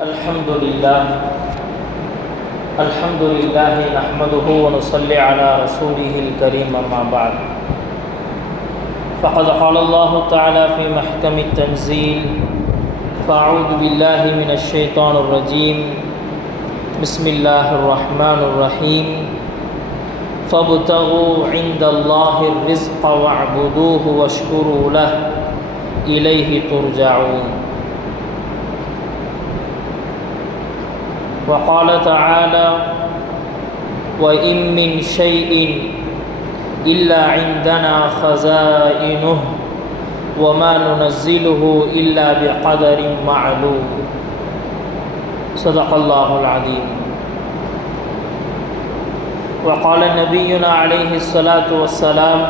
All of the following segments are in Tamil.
الحمد لله نحمده ونصلي على رسوله الكريم أما بعد فقد قال الله تعالى في محكم التنزيل فأعوذ بالله من الشيطان الرجيم بسم الله الرحمن الرحيم فابتغوا عند الله الرزق واعبدوه واشكروا له إليه ترجعون. وقال تعالى وإن من شيء إلا عندنا خزائنه وما ننزله إلا بقدر معلوم. صدق الله العظيم. وقال نبينا عليه الصلاة والسلام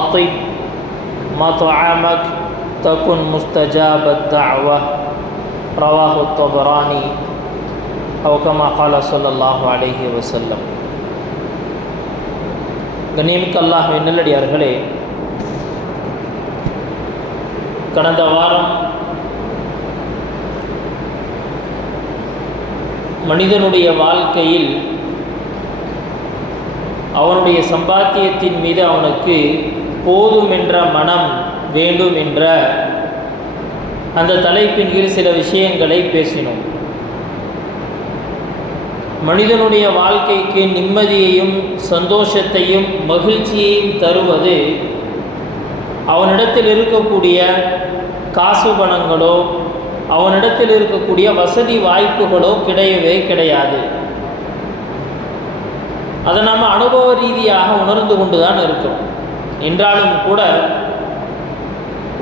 أطب مطعمك تكن مستجاب الدعوة. رواه الطبراني أو كما قال صلى الله عليه وسلم. கண்ணியமிக்க அல்லாஹ்வின் நல்லடியார்களே, கடந்த வாரம் மனிதனுடைய வாழ்க்கையில் அவனுடைய சம்பாத்தியத்தின் மீது அவனுக்கு போதும் என்ற மனம் வேண்டும் என்ற அந்த தலைப்பின் கீழ் சில விஷயங்களை பேசினோம். மனிதனுடைய வாழ்க்கைக்கு நிம்மதியையும் சந்தோஷத்தையும் மகிழ்ச்சியையும் தருவது அவனிடத்தில் இருக்கக்கூடிய காசு பணங்களோ அவனிடத்தில் இருக்கக்கூடிய வசதி வாய்ப்புகளோ கிடையவே கிடையாது. அதை நாம் அனுபவ ரீதியாக உணர்ந்து கொண்டு தான் இருக்கிறோம். என்றாலும் கூட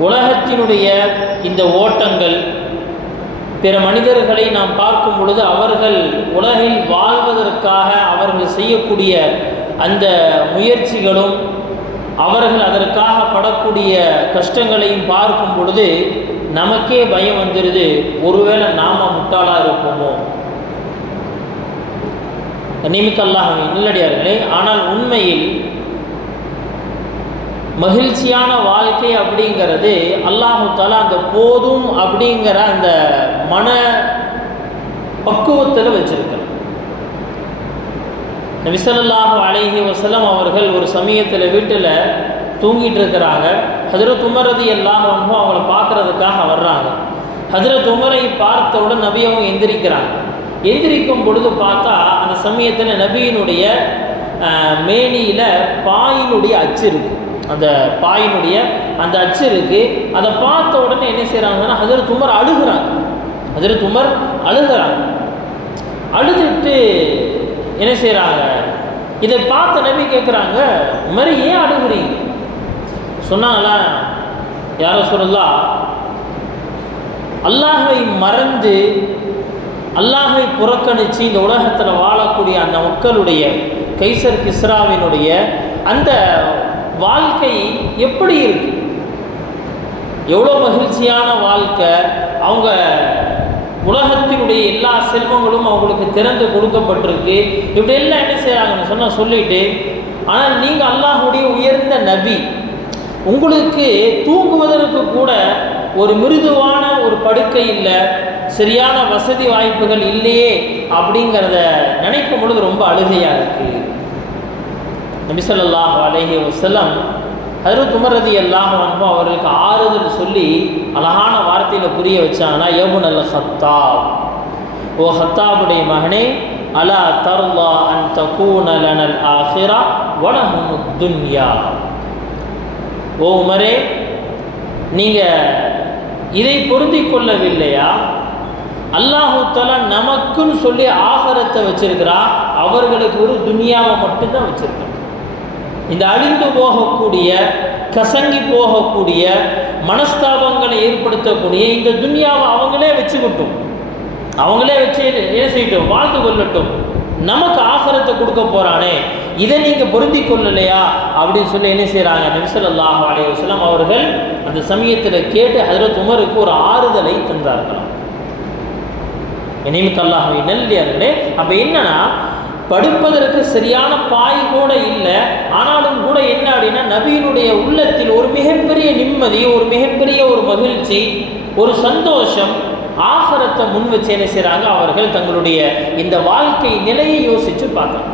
உலகத்தினுடைய இந்த ஓட்டங்கள், பிற மனிதர்களை நாம் பார்க்கும் பொழுது அவர்கள் உலகில் வாழ்வதற்காக அவர்கள் செய்யக்கூடிய அந்த முயற்சிகளும் அவர்கள் அதற்காக படக்கூடிய கஷ்டங்களையும் பார்க்கும் பொழுது நமக்கே பயம் வந்துடுது, ஒருவேளை நாம் முட்டாளாக இருப்போமோ. கண்ணியமிக்க அல்லாஹ்வின் நல்லடியார்களே, ஆனால் உண்மையில் மகிழ்ச்சியான வாழ்க்கை அப்படிங்கிறது அல்லாஹு தஆலா அந்த போதும் அப்படிங்கிற அந்த மன பக்குவத்தில் வச்சிருக்கிறார். நபி ஸல்லல்லாஹு அலைஹி வஸல்லம் அவர்கள் ஒரு சமயத்தில் வீட்டில் தூங்கிட்டு இருக்கிறாங்க. ஹஜ்ரத் உமர் ரலியல்லாஹு அன்ஹு அவங்கள பார்க்கறதுக்காக வர்றாங்க. ஹஜ்ரத் உமரை பார்த்தவுடன் நபி அவங்க எந்திரிக்கிறாங்க. எந்திரிக்கும் பொழுது பார்த்தா அந்த சமயத்தில் நபியினுடைய மேனியில் பாயினுடைய அச்சு இருக்குது. அந்த பாயினுடைய அந்த அச்சு இருக்குது. அதை பார்த்த உடனே என்ன செய்கிறாங்கன்னா ஹஜ்ரத் உமர் அழுகிறாங்க. அழுதுட்டு என்ன செய்கிறாங்க, இதை பார்த்த நபி கேட்குறாங்க, உமர் ஏன் அழுகுறீங்க? சொன்னாங்களா, யா ரசூலல்லாஹ், அல்லாஹ்வை மறந்து அல்லாஹ்வை புறக்கணித்து இந்த உலகத்தில் வாழக்கூடிய அந்த மக்களுடைய கைசர் கிஸ்ராவினுடைய அந்த வாழ்க்கை எப்படி இருக்கு? எவ்வளோ மகிழ்ச்சியான வாழ்க்கை! அவங்க உலகத்தினுடைய எல்லா செல்வங்களும் அவங்களுக்கு திறந்து கொடுக்கப்பட்டிருக்கு. இப்படி எல்லாம் என்ன செய்கிறாங்கன்னு சொன்னால் சொல்லிட்டு, ஆனால் நீங்கள் அல்லாஹ்வுடைய உயர்ந்த நபி, உங்களுக்கு தூங்குவதற்கு கூட ஒரு மிருதுவான ஒரு படுக்கை இல்லை, சரியான வசதி வாய்ப்புகள் இல்லையே அப்படிங்கிறத நினைக்கும் பொழுது ரொம்ப அழுகையாக இருக்குது. நபி ஸல்லல்லாஹு அலைஹி வஸல்லம் ஹஜ்ரத் உமர் ரலியல்லாஹு அன்ஹு அவர்களுக்கு ஆறுதல் சொல்லி அழகான வார்த்தையில் புரிய வச்சாங்கன்னா, யபுனல் ஹத்தாப், ஓ ஹத்தாபுடைய மகனே, அலா தர்லா அன் தகூன லனல் ஆஹிரா வலஹுமுத் துன்யா. ஓ உமரே, நீங்கள் இதை பொருந்தி கொள்ளவில்லையா? அல்லாஹு தஆலா நமக்குன்னு சொல்லி ஆகிரத்தை வச்சிருக்கிறா, அவர்களுக்கு ஒரு துனியாவை மட்டும்தான் வச்சிருக்கான். இந்த அழிந்து போகக்கூடிய, கசங்கி போகக்கூடிய, மனஸ்தாபங்களை ஏற்படுத்தக்கூடிய இந்த துனியாவை அவங்களே வச்சுக்கிட்டும், அவங்களே வச்சு என்ன செய்யட்டும், வாழ்ந்து கொள்ளட்டும். நமக்கு ஆகிரத்தை கொடுக்க போகிறானே, இதை நீங்கள் பொருந்தி கொள்ளலையா அப்படின்னு சொல்லி என்ன செய்கிறாங்க, நபி ஸல்லல்லாஹு அலைஹி வஸல்லம் அவர்கள் அந்த சமயத்தில் கேட்டு ஹஜ்ரத் உமருக்கு ஒரு ஆறுதலை தந்தார்களாம். கண்ணியமிக்க அல்லாஹ்வின் நல்லடியார்களே, அப்போ என்னன்னா, படுப்பதற்கு சரியான பாய் கூட இல்லை, ஆனாலும் கூட என்ன அப்படின்னா நபியினுடைய உள்ளத்தில் ஒரு மிகப்பெரிய நிம்மதி, ஒரு மிகப்பெரிய ஒரு மகிழ்ச்சி, ஒரு சந்தோஷம், ஆகரத்தை முன் வச்சு என்ன செய்கிறாங்க, அவர்கள் தங்களுடைய இந்த வாழ்க்கை நிலையை யோசித்து பார்த்தாங்க.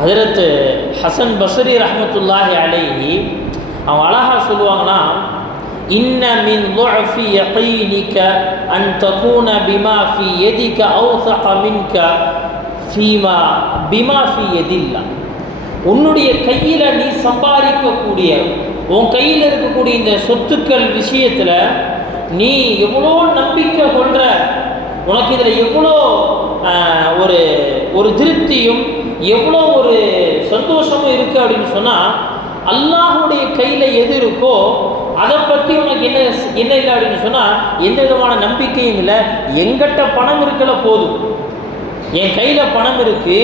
ஹஜ்ரத் ஹசன் பஸ்ரி ரஹ்மத்துல்லாஹி அலைஹி அவங்க அழகா சொல்லுவாங்கன்னா, இன்ன மின் ضعفி யகீனிக அன் தகூன பிமா ஃபீ யதிக அவ்ஸக மின்க ஃபீமா பிமா ஃபீ யதில்லா. உன்னுடைய கையில் நீ சம்பாதிக்கக்கூடிய, உன் கையில் இருக்கக்கூடிய இந்த சொத்துக்கள் விஷயத்தில் நீ எவ்வளோ நம்பிக்கை கொள்கிற, உனக்கு இதில் எவ்வளோ ஒரு திருப்தியும் எவ்வளோ ஒரு சந்தோஷமும் இருக்குது அப்படின்னு சொன்னால், அல்லாஹுடைய கையில் எது இருக்கோ அதை பற்றி உனக்கு என்ன இல்லை அப்படின்னு சொன்னால் எந்த விதமான நம்பிக்கையும் இல்லை. எங்கிட்ட பணம் இருக்கல போதும், என் கையில் பணம் இருக்குது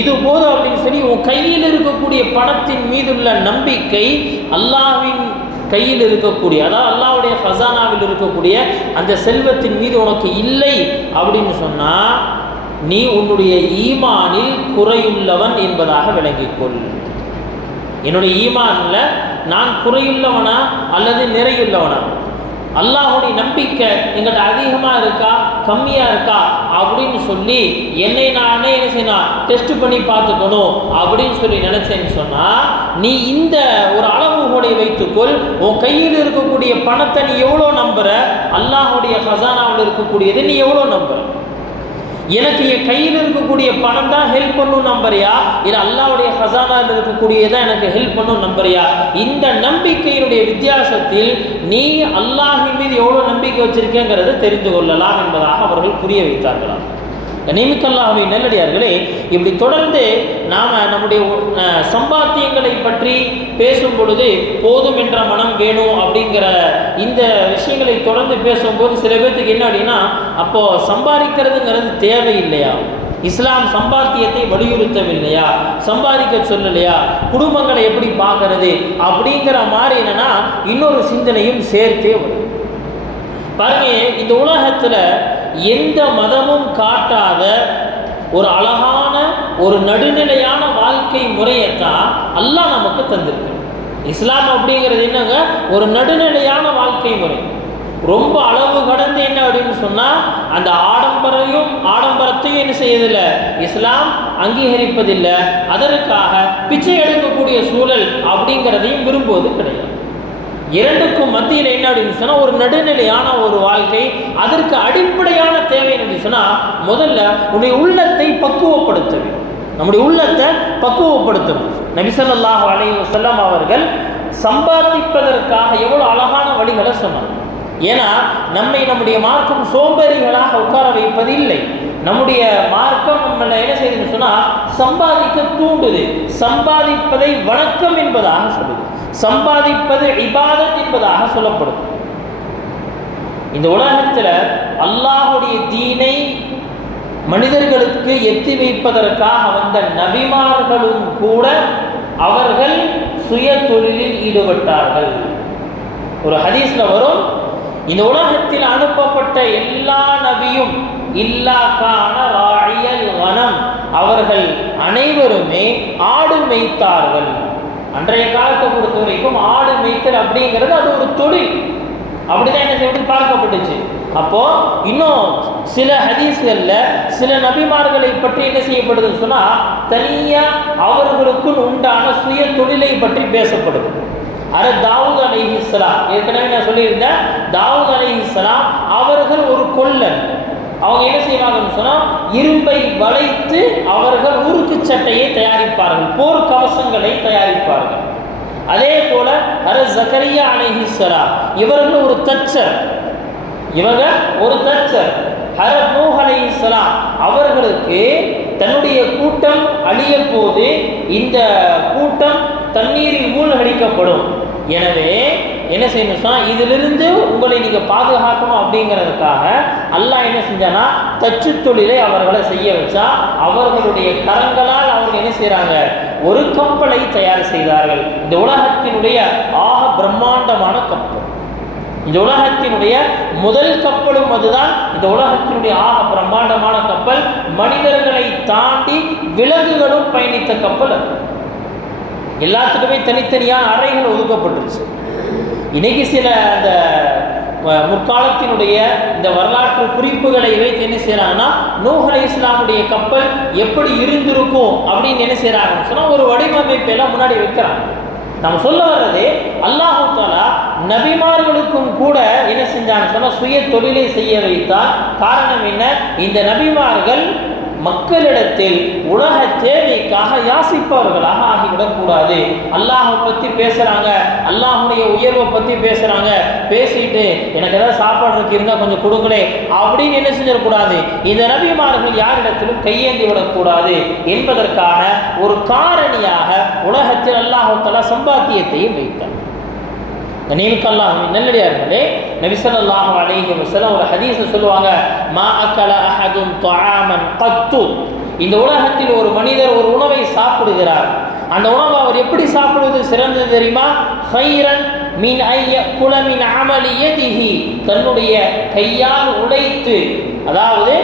இது போதும் அப்படின்னு சொல்லி உன் கையில் இருக்கக்கூடிய பணத்தின் மீதுள்ள நம்பிக்கை அல்லாஹ்வின் கையில் இருக்கக்கூடிய, அதாவது அல்லாஹ்வுடைய ஃபசானாவில் இருக்கக்கூடிய அந்த செல்வத்தின் மீது உனக்கு இல்லை அப்படின்னு சொன்னால் நீ உன்னுடைய ஈமானில் குறையுள்ளவன் என்பதாக விளங்கிக்கொள். என்னுடைய ஈமானில் நான் குறையுள்ளவனா அல்லது நிறையுள்ளவனா, அல்லாஹுடைய நம்பிக்கை எங்கிட்ட அதிகமாக இருக்கா கம்மியாக இருக்கா அப்படின்னு சொல்லி என்னை நானே என்ன செய்யணும், டெஸ்ட் பண்ணி பார்த்துக்கணும் அப்படின்னு சொல்லி நினச்சேன்னு சொன்னால், நீ இந்த ஒரு அளவுகோலை வைத்துக்கொள். உன் கையில் இருக்கக்கூடிய பணத்தை நீ எவ்வளோ நம்புற, அல்லாஹுடைய ஹசானாவில் இருக்கக்கூடியது நீ எவ்வளோ நம்புற. எனக்கு என் கையில் இருக்கக்கூடிய பணம் தான் ஹெல்ப் பண்ணும் நம்புறியா, இல்லை அல்லாஹ்வுடைய ஹசானாவில் இருக்கக்கூடியதான் எனக்கு ஹெல்ப் பண்ணும் நம்புறியா? இந்த நம்பிக்கையினுடைய வித்தியாசத்தில் நீ அல்லாஹின் மீது எவ்வளோ நம்பிக்கை வச்சிருக்கேங்கிறத தெரிந்து கொள்ளலாம் என்பதாக அவர்கள் புரிய வைத்தார்களாம். கண்ணியமிக்கல்லாஹ்வின் நல்லடியார்களே, இப்படி தொடர்ந்து நாம் நம்முடைய சம்பாத்தியங்களை பற்றி பேசும் பொழுது போதும் என்ற மனம் வேணும் அப்படிங்கிற இந்த விஷயங்களை தொடர்ந்து பேசும்போது சில பேர்த்துக்கு என்ன அப்படின்னா, அப்போது சம்பாதிக்கிறதுங்கிறது தேவையில்லையா, இஸ்லாம் சம்பாத்தியத்தை வலியுறுத்தவில்லையா, சம்பாதிக்க சொல்லலையா, குடும்பங்களை எப்படி பார்க்கறது அப்படிங்கிற மாதிரி என்னன்னா இன்னொரு சிந்தனையும் சேர்த்தே வரும். பாருங்க, இந்த உலகத்தில் எந்த மதமும் காட்டாத ஒரு அழகான ஒரு நடுநிலையான வாழ்க்கை முறையைத்தான் அல்லாஹ் நமக்கு தந்திருக்கு. இஸ்லாம் அப்படிங்கிறது என்னங்க, ஒரு நடுநிலையான வாழ்க்கை முறை. ரொம்ப அளவு கடந்து என்ன அப்படின்னு சொன்னால் அந்த ஆடம்பரத்தையும் என்ன செய்யதில்லை, இஸ்லாம் அங்கீகரிப்பதில்லை. அதற்காக பிச்சை எடுக்கக்கூடிய சூழல் அப்படிங்கிறதையும் விரும்புவது கிடையாது. இரண்டுக்கும் மத்தியில் என்ன அப்படின்னு சொன்னால் ஒரு நடுநிலையான ஒரு வாழ்க்கை. அதற்கு அடிப்படையான தேவை என்ன சொன்னால், முதல்ல உன்னுடைய உள்ளத்தை பக்குவப்படுத்த வேண்டும். நம்முடைய உள்ளத்தை பக்குவப்படுத்தணும். நபி ஸல்லல்லாஹு அலைஹி வஸல்லம் அவர்கள் சம்பாதிப்பதற்காக எவ்வளோ அழகான வழிகளை சொன்னாங்க. ஏன்னா நம்முடைய மார்க்கம் சோம்பேறிகளாக உட்கார வைப்பதில்லை. நம்முடைய மார்க்கம் நம்மளை என்ன செய்யுதுன்னு சொன்னால் சம்பாதிக்க தூண்டுது. சம்பாதிப்பதை வணக்கம் என்பதாக சொல்லுது, சம்பாதிப்பது இபாதத் என்பதாக சொல்லப்படும். இந்த உலகத்தில் அல்லாஹுடைய தீனை மனிதர்களுக்கு எத்தி வைப்பதற்காக வந்த நபிமார்களும் கூட அவர்கள் சுய தொழிலில் ஈடுபட்டார்கள். ஒரு ஹதீஸில் வரும், இந்த உலகத்தில் அனுப்பப்பட்ட எல்லா நபியும் இல்லா கான ராயல் வனம், அவர்கள் அனைவருமே ஆடு மேய்த்தார்கள். அன்றைய காலத்தை பொறுத்த வரைக்கும் ஆடு மேய்த்தல் அப்படிங்கிறது அது ஒரு தொழில், அப்படிதான் என்ன செய்வது பார்க்கப்பட்டுச்சு. அப்போ இன்னும் சில ஹதீஸ்களில் சில நபிமார்களை பற்றி என்ன செய்யப்படுதுன்னு சொன்னால் தனியாக அவர்களுக்குள் உண்டான சுய தொழிலை பற்றி பேசப்படுது. தாவூத் அலைஹிஸ்ஸலாம், ஏற்கனவே நான் சொல்லியிருந்தேன், தாவூத் அலைஹிஸ்ஸலாம் அவர்கள் ஒரு கொல்லன். அவங்க என்ன செய்வாங்கன்னு சொன்னால் இரும்பை வளைத்து அவர்கள் உருக்கு சட்டையை தயாரிப்பார்கள், போர் கவசங்களை தயாரிப்பார்கள். அதே போல ஜக்கரியா அலைஹிஸ்ஸலாம் இவர்கள் ஒரு தச்சர், நூஹ் அலைஹிஸ்ஸலாம் அவர்களுக்கு தன்னுடைய கூட்டம் அழிய போது இந்த கூட்டம் தண்ணீரில் மூழ்கடிக்கப்படும். எனவே என்ன செய்யணும் சொன்னால் இதிலிருந்து உங்களை நீங்கள் பாதுகாக்கணும் அப்படிங்கிறதுக்காக அல்லாஹ் என்ன செஞ்சானா தச்சு தொழிலை அவர்களை செய்ய வச்சா அவர்களுடைய கரங்களால் அவங்க என்ன செய்கிறாங்க, ஒரு கப்பலை தயார் செய்தார்கள். இந்த உலகத்தினுடைய ஆக பிரம்மாண்டமான கப்பல், இந்த உலகத்தினுடைய முதல் கப்பலும் அதுதான். இந்த உலகத்தினுடைய ஆக பிரம்மாண்டமான கப்பல், மனிதர்களை தாண்டி விலங்குகளும் பயணித்த கப்பல் அது. எல்லாத்துக்குமே தனித்தனியான அறைகள் ஒதுக்கப்பட்டுருச்சு. இன்னைக்கு சில அந்த முற்காலத்தினுடைய இந்த வரலாற்று குறிப்புகளை வைத்து என்ன செய்கிறாங்கன்னா நூஹ் அலைஹிஸ்ஸலாமுடைய கப்பல் எப்படி இருந்திருக்கும் அப்படின்னு என்ன செய்கிறாங்கன்னு சொன்னால் ஒரு வடிவமைப்பெல்லாம் முன்னாடி வைக்கிறாங்க. நம்ம சொல்ல வர்றது அல்லாஹ் தஆலா நபிமார்களுக்கும் கூட என்ன செஞ்சான்னு சொன்னால் சுய தொழிலை செய்ய வைத்தார். காரணம் என்ன? இந்த நபிமார்கள் மக்களிடத்தில் உலக தேவைக்காக யாசிப்பவர்களாக ஆகிவிடக்கூடாது. அல்லாஹை பற்றி பேசுகிறாங்க, அல்லாஹுடைய உயர்வை பற்றி பேசுகிறாங்க, பேசிட்டு எனக்கு ஏதாவது சாப்பாடுறதுக்கு இருந்தால் கொஞ்சம் கொடுங்களே அப்படின்னு என்ன செஞ்சிடக்கூடாது. இந்த நபிமார்கள் யாரிடத்திலும் கையேந்தி விடக்கூடாது என்பதற்கான ஒரு காரணியாக உலகத்தில் அல்லாஹ் தஆலா சம்பாத்தியத்தையும் வைத்தார். கண்ணியமிக்கல்லாஹ் நல்லடியார்களே, நபி ஸல்லல்லாஹு அலைஹி வஸல்லம் ஒரு ஹதீஸை சொல்லுவாங்க, மா அகல அஹதுன் தஆமன் கத்து. இந்த உலகத்தில் ஒரு மனிதர் ஒரு உணவை சாப்பிடுகிறார். அந்த உணவை அவர் எப்படி சாப்பிடுவது சிறந்தது தெரியுமா? ஹைரன் மின் ஐயகுல மின் அமலி யதிஹி, தன்னுடைய கையால் உழைத்து, அதாவது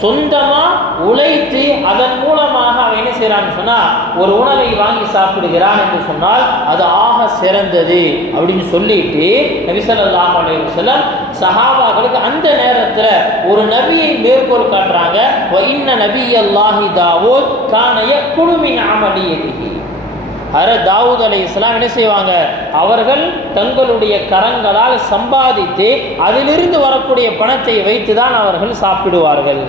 சொந்தமாக உழைத்து அதன் மூலமாக அவன் என்ன செய்கிறான்னு சொன்னால் ஒரு உணவை வாங்கி சாப்பிடுகிறான் என்று சொன்னால் அது ஆக சிறந்தது அப்படின்னு சொல்லிட்டு நபி ஸல்லல்லாஹு அலைஹி வஸல்லம் சஹாபாக்களுக்கு அந்த நேரத்தில் ஒரு நபியை மேற்கோள் காட்டுறாங்க. வ இன்ன நபியல்லாஹி தாவூத் கான யகுலு மின் அமலி யதிஹி. தாவூத் அலைஹிஸ்ஸலாம் என்ன செய்வாங்க? அவர்கள் தங்களுடைய கரங்களால் சம்பாதித்து அதிலிருந்து வரக்கூடிய பணத்தை வைத்து தான் அவர்கள் சாப்பிடுவார்கள்.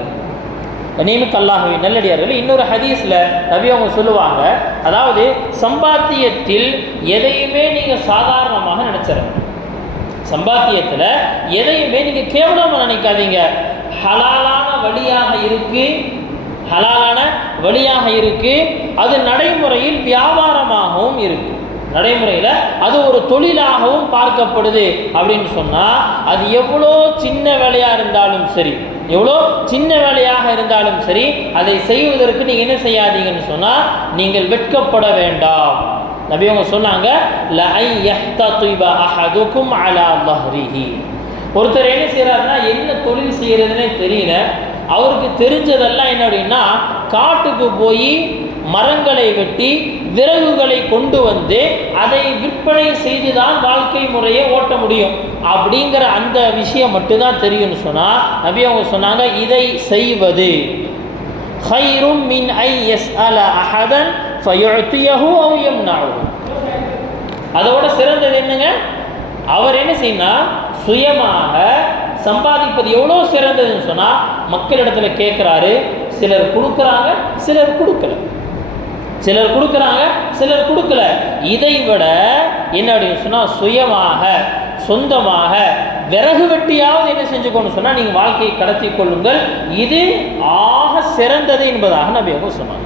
கண்ணியமிக்க அல்லாஹ்வின் நல்லடியார்கள், இன்னொரு ஹதீஸில் நபி அவங்க சொல்லுவாங்க, அதாவது சம்பாத்தியத்தில் எதையுமே நீங்கள் சாதாரணமாக நினைச்சிடணும். சம்பாத்தியத்தில் எதையுமே நீங்கள் கேவலமாக நினைக்காதீங்க. ஹலாலான வழியாக இருக்கு, ஹலாலான வழியாக இருக்கு, அது நடைமுறையில் வியாபாரமாகவும் இருக்கு, நடைமுறையில் அது ஒரு தொழிலாகவும் பார்க்கப்படுது அப்படின்னு சொன்னால் அது எவ்வளோ சின்ன வேலையாக இருந்தாலும் சரி, எவ்வளோ சின்ன வேலையாக இருந்தாலும் சரி, அதை செய்வதற்கு நீங்கள் என்ன செய்யாதீங்கன்னு சொன்னால் நீங்கள் வெட்கப்பட வேண்டாம். நபி அவங்க சொன்னாங்க, லஐ யஹ்ததிப அஹதுகும் அலா ظஹரிஹி. ஒருத்தர் என்ன செய்கிறாருன்னா என்ன தொழில் செய்கிறதுனே தெரியல, அவருக்கு தெரிஞ்சதெல்லாம் என்ன அப்படின்னா காட்டுக்கு போய் மரங்களை வெட்டி விறகுகளை கொண்டு வந்து அதை விற்பனை செய்து தான் வாழ்க்கை முறையை ஓட்ட முடியும் அப்படிங்கிற அந்த விஷயம் மட்டும்தான் தெரியும்னு சொன்னால் நபி அவங்க சொன்னாங்க, இதை செய்வது ஹைரும் மின் ஐ யஸ்அல அஹதன் ஃபயுஅதியஹு அவ் யம்னஉஹு. அதோட சிறந்தது என்னங்க? அவர் என்ன செய்யணும், சுயமாக சம்பாதிப்பது எவ்வளோ சிறந்ததுன்னு சொன்னால் மக்களிடத்தில் கேட்குறாரு, சிலர் கொடுக்குறாங்க, சிலர் கொடுக்கல, சிலர் கொடுக்குறாங்க, சிலர் கொடுக்கல. இதை விட என்ன அப்படின்னு சொன்னால் சுயமாக சொந்தமாக விறகு வெட்டியாவது என்ன செஞ்சுக்கணும்னு சொன்னால் நீங்கள் வாழ்க்கையை கடத்தி கொள்ளுங்கள், இது ஆக சிறந்தது என்பதாக நபி அவங்க சொன்னாங்க.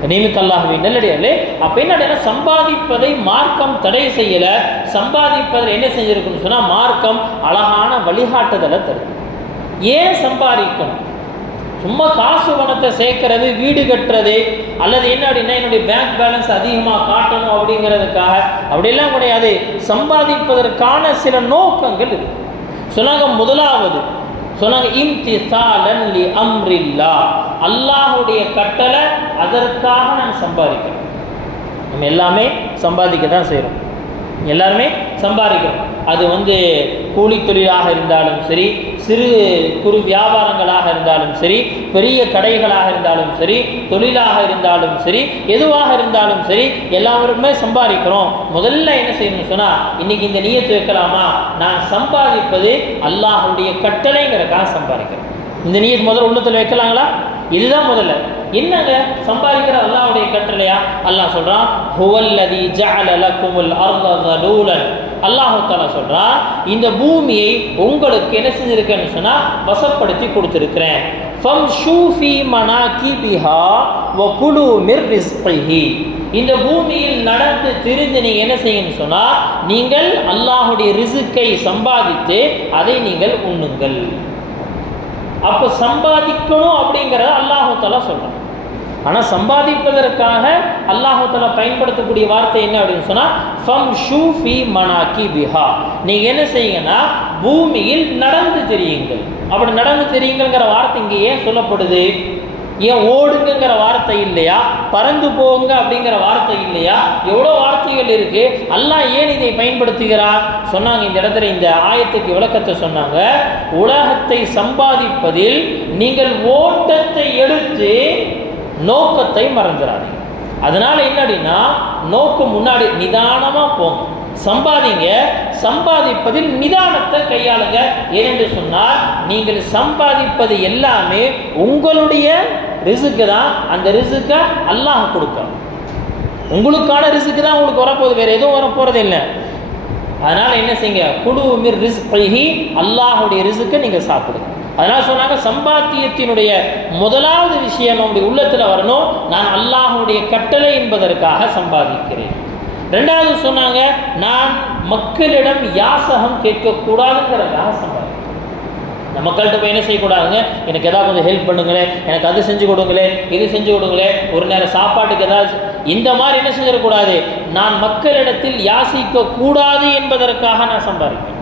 கண்ணியமிக்க அல்லாஹ்வின் நல்லடியார்களே, அப்போ என்ன சம்பாதிப்பதை மார்க்கம் தடை செய்யலை, சம்பாதிப்பதில் என்ன செஞ்சிருக்குன்னு சொன்னால் மார்க்கம் அழகான வழிகாட்டுதலை தருது. ஏன் சம்பாதிக்கணும்? சும்மா காசு பணத்தை சேர்க்கறது, வீடு கட்டுறது, அல்லது என்ன அப்படின்னா என்னுடைய பேங்க் பேலன்ஸ் அதிகமாக காட்டணும் அப்படிங்கிறதுக்காக அப்படியெல்லாம் கிடையாது. சம்பாதிப்பதற்கான சில நோக்கங்கள் இருக்கு. சொன்னாங்க, முதலாவது சொன்னாங்க இம்திசாலன் லி அம்ரில்லாஹ், அல்லாஹ்வுடைய கட்டளை, அதற்காக நான் சம்பாதிக்கிறேன். நம்ம எல்லாமே சம்பாதிக்க தான் செய்கிறோம், எல்லாருமே சம்பாதிக்கிறோம். அது கூலி தொழிலாக இருந்தாலும் சரி, சிறு குறு வியாபாரங்களாக இருந்தாலும் சரி, பெரிய கடைகளாக இருந்தாலும் சரி, தொழிலாக இருந்தாலும் சரி, எதுவாக இருந்தாலும் சரி, எல்லாருமே சம்பாதிக்கிறோம். முதல்ல என்ன செய்யணும்னு சொன்னால் இன்றைக்கி இந்த நியத்து வைக்கலாமா, நான் சம்பாதிப்பது அல்லாஹ்வுடைய கட்டளைங்கிறக்காக சம்பாதிக்கிறேன். இந்த நியத்து முதல்ல உள்ளத்தில் வைக்கலாங்களா? இதுதான் முதல்ல. என்னங்க சம்பாதிக்கிற அல்லாஹ்வுடைய கட்டளையா? அல்லாஹ் சொல்கிறான், ஹுவல்லதி ஜஅல லக்குமுல் அர்த ஸலூலன். அல்லாஹ் தஆலா சொல்கிறான், இந்த பூமியை உங்களுக்கு என்ன செஞ்சிருக்கேன்னு சொன்னால் வசப்படுத்தி கொடுத்துருக்கிறேன். ஃபம்ஷூ ஃபீ மனாகிபிஹா வகுலு மிர் ரிஸ்கிஹி. இந்த பூமியில் நடந்து திரிந்து நீங்கள் என்ன செய்யணும்னு சொன்னால் நீங்கள் அல்லாஹ்வுடைய ரிஸ்கை சம்பாதித்து அதை நீங்கள் உண்ணுங்கள். அப்போ சம்பாதிக்கணும் அப்படிங்கிறத அல்லாஹ் தஆலா சொல்கிறான். ஆனால் சம்பாதிப்பதற்காக அல்லாஹ் தஆலா பயன்படுத்தக்கூடிய வார்த்தை என்ன அப்படின்னு சொன்னால் ஃபம்ஷூ ஃபீ மனாகிபிஹா. நீங்கள் என்ன செய்யுங்கன்னா பூமியில் நடந்து தெரியுங்கள். அப்படி நடந்து தெரியுங்கள்ங்கிற வார்த்தை இங்கே ஏன் சொல்லப்படுது? ஏன் ஓடுங்கிற வார்த்தை இல்லையா? பறந்து போங்க அப்படிங்கிற வார்த்தை இல்லையா? எவ்வளோ வார்த்தைகள் இருக்கு. அல்லாஹ் ஏன் இதை பயன்படுத்துகிறார் சொன்னாங்க. இந்த இடத்துல இந்த ஆயத்துக்கு விளக்கத்தை சொன்னாங்க. உலகத்தை சம்பாதிப்பதில் நீங்கள் ஓட்டத்தை எடுத்து நோக்கத்தை மறந்துடாதீங்க. அதனால என்னடின்னா நோக்கம் முன்னாடி நிதானமா போங்க, சம்பாதிங்க. சம்பாதிப்பதில் நிதானத்தை கையாளுங்க. ஏனென்று சொன்னால் நீங்கள் சம்பாதிப்பது எல்லாமே உங்களுடைய ரிசுக்கு தான். அந்த ரிசுக்கை அல்லாஹ் கொடுக்கும். உங்களுக்கான ரிசுக்கு தான் உங்களுக்கு வரப்போகுது, வேற எதுவும் வரப்போறது இல்லை. அதனால என்ன செய்யுங்க, குலு மிர் ரிஸ்கிஹி, அல்லாஹுடைய ரிசுக்கை நீங்க சாப்பிடுங்க. அதனால சொன்னாங்க சம்பாத்தியத்தினுடைய முதலாவது விஷயம் நம்முடைய உள்ளத்தில் வரணும், நான் அல்லாஹுடைய கட்டளை என்பதற்காக சம்பாதிக்கிறேன். ரெண்டாவது சொன்னாங்க, நான் மக்களிடம் யாசகம் கேட்கக்கூடாதுங்கிறதுக்காக சம்பாதிக்கிறேன். இந்த மக்கள்கிட்ட போய் என்ன செய்யக்கூடாதுங்க, எனக்கு ஏதாவது கொஞ்சம் ஹெல்ப் பண்ணுங்களே, எனக்கு அது செஞ்சு கொடுங்களே, இது செஞ்சு கொடுங்களே, ஒரு நேரம் சாப்பாட்டுக்கு ஏதாவது, இந்த மாதிரி என்ன செஞ்சிடக்கூடாது. நான் மக்களிடத்தில் யாசிக்க கூடாது என்பதற்காக நான் சம்பாதிக்கிறேன்.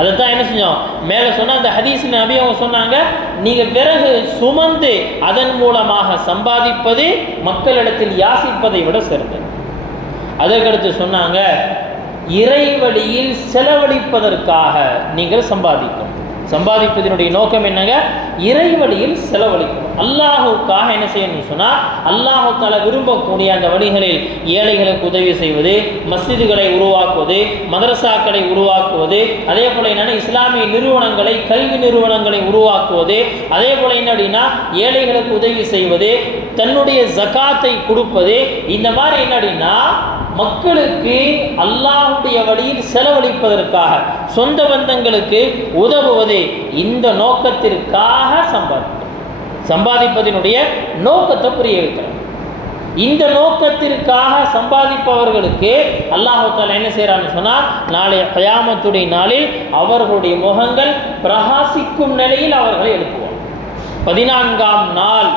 அதைத்தான் என்ன செஞ்சோம் மேலே சொன்னால், அந்த ஹதீஸ் நபி அவங்க சொன்னாங்க, நீங்கள் விறகு சுமந்து அதன் மூலமாக சம்பாதிப்பது மக்களிடத்தில் யாசிப்பதை விட சிறந்தது. அதற்கடுத்து சொன்னாங்க, இறைவழியில் செலவழிப்பதற்காக நீங்கள் சம்பாதிக்கணும். சம்பாதிப்பதனுடைய நோக்கம் என்னங்க, இறைவழியில் செலவழிக்கணும். அல்லாஹுக்காக என்ன செய்யணும்னு சொன்னால், அல்லாஹு தஆலா விரும்பக்கூடிய அந்த வழிகளில் ஏழைகளுக்கு உதவி செய்வது, மஸ்ஜிதுகளை உருவாக்குவது, மதரசாக்களை உருவாக்குவது, அதே போல் என்னென்னா இஸ்லாமிய நிறுவனங்களை, கல்வி நிறுவனங்களை உருவாக்குவது, அதே போல் என்ன அப்படின்னா ஏழைகளுக்கு உதவி செய்வது, தன்னுடைய ஜகாத்தை கொடுப்பது, இந்த மாதிரி என்ன அப்படின்னா மக்களுக்கு அல்லாஹ்வுடைய வழியில் செலவழிப்பதற்காக, சொந்த பந்தங்களுக்கு உதவுவது, இந்த நோக்கத்திற்காக சம்பாதிப்பதனுடைய நோக்கத்தை புரிய வைக்கிறார். இந்த நோக்கத்திற்காக சம்பாதிப்பவர்களுக்கு அல்லாஹ் தஆலா என்ன செய்யறான்னு சொன்னால், நாளை கியாமத்துடைய நாளில் அவர்களுடைய முகங்கள் பிரகாசிக்கும் நிலையில் அவர்களை எழுப்புவார். 14ஆம் நாள்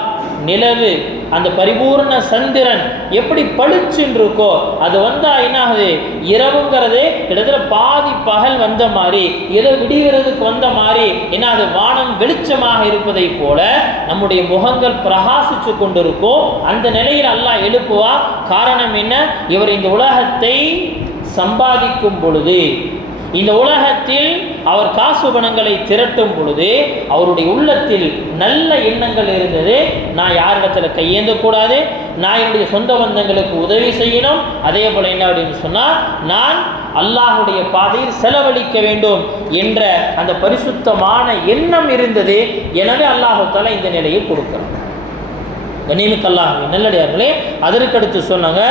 நிலவு, அந்த பரிபூர்ண சந்திரன் எப்படி பளிச்சுன்னு இருக்கோ, அது வந்தா என்ன ஆகுது, இரவுங்கிறது கிட்டத்தட்ட பாதி பகல் வந்த மாதிரி, ஏதோ விடிகிறதுக்கு வந்த மாதிரி என்ன, அது வானம் வெளிச்சமாக இருப்பதை போல நம்முடைய முகங்கள் பிரகாசிச்சு கொண்டிருக்கும். அந்த நிலையில் அல்லாஹ் எழுப்புவா. காரணம் என்ன, இவர் இந்த உலகத்தை சம்பாதிக்கும் பொழுது, இந்த உலகத்தில் அவர் காசு பணங்களை திரட்டும் பொழுது அவருடைய உள்ளத்தில் நல்ல எண்ணங்கள் இருந்தது. நான் யாரிடத்தில் கையேந்தக்கூடாது, நான் என்னுடைய சொந்த பந்தங்களுக்கு உதவி செய்யணும், அதே போல் என்ன அப்படின்னு சொன்னால் நான் அல்லாஹுடைய பாதையில் செலவழிக்க வேண்டும் என்ற அந்த பரிசுத்தமான எண்ணம் இருந்தது. எனவே அல்லாஹு தஆலா இந்த நிலையை கொடுக்கிறார். கண்ணியமிக்க அல்லாஹ்வின் நல்லடியார்களே, அதற்கடுத்து சொன்னாங்க,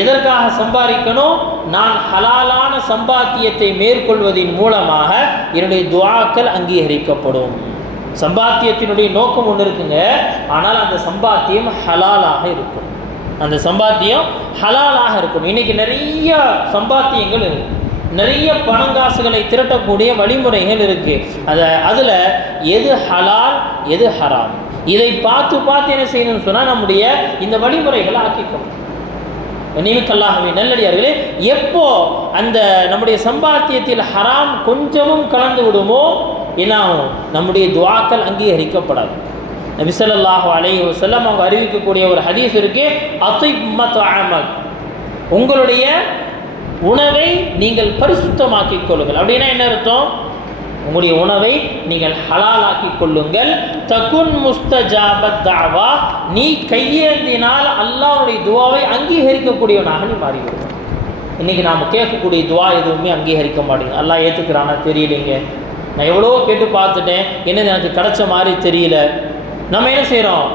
எதற்காக சம்பாதிக்கணும், நான் ஹலாலான சம்பாத்தியத்தை மேற்கொள்வதன் மூலமாக என்னுடைய துஆக்கள் அங்கீகரிக்கப்படும். சம்பாத்தியத்தினுடைய நோக்கம் ஒன்று இருக்குங்க, ஆனால் அந்த சம்பாத்தியம் ஹலாலாக இருக்கும். அந்த சம்பாத்தியம் ஹலாலாக இருக்கும். இன்னைக்கு நிறைய சம்பாத்தியங்கள் இருக்கு, நிறைய பணங்காசுகளை திரட்டக்கூடிய வழிமுறைகள் இருக்கு. அதில் எது ஹலால் எது ஹராம், இதை பார்த்து என்ன செய்யணும்னு சொன்னால் நம்முடைய இந்த வழிமுறைகளை ஆக்கிக்கணும். அல்லாஹ்வின் நல்லடியார்களே, எப்போ அந்த நம்முடைய சம்பாத்தியத்தில் ஹராம் கொஞ்சமும் கலந்து விடுமோ என்னாகும், நம்முடைய துஆக்கள் அங்கீகரிக்கப்படாது. நபி ஸல்லல்லாஹு அலைஹி வஸல்லம் அவங்க அறிவிக்கக்கூடிய ஒரு ஹதீஸ் இருக்கு, அத்திப் மத்அமக், உங்களுடைய உணவை நீங்கள் பரிசுத்தமாக்கிக் கொள்ளுங்கள். அப்படின்னா என்ன அர்த்தம், உங்களுடைய உணவை நீங்கள் ஹலாலாக்கிக் கொள்ளுங்கள். தகுன் முஸ்தஜாபத் தஅவா, நீ கையேந்தினால் அல்லாஹ்வுடைய துஆவை அங்கீகரிக்கக்கூடியவனாக நீ மாறிவிடுவாய். இன்றைக்கி நாம் கேட்கக்கூடிய துஆ எதுவுமே அங்கீகரிக்க மாட்டேங்குது. அல்லாஹ் ஏற்றுக்கிறானா தெரியலைங்க, நான் எவ்வளோ கேட்டு பார்த்துட்டேன், என்னது எனக்கு கிடைச்ச மாதிரி தெரியல. நம்ம என்ன செய்கிறோம்,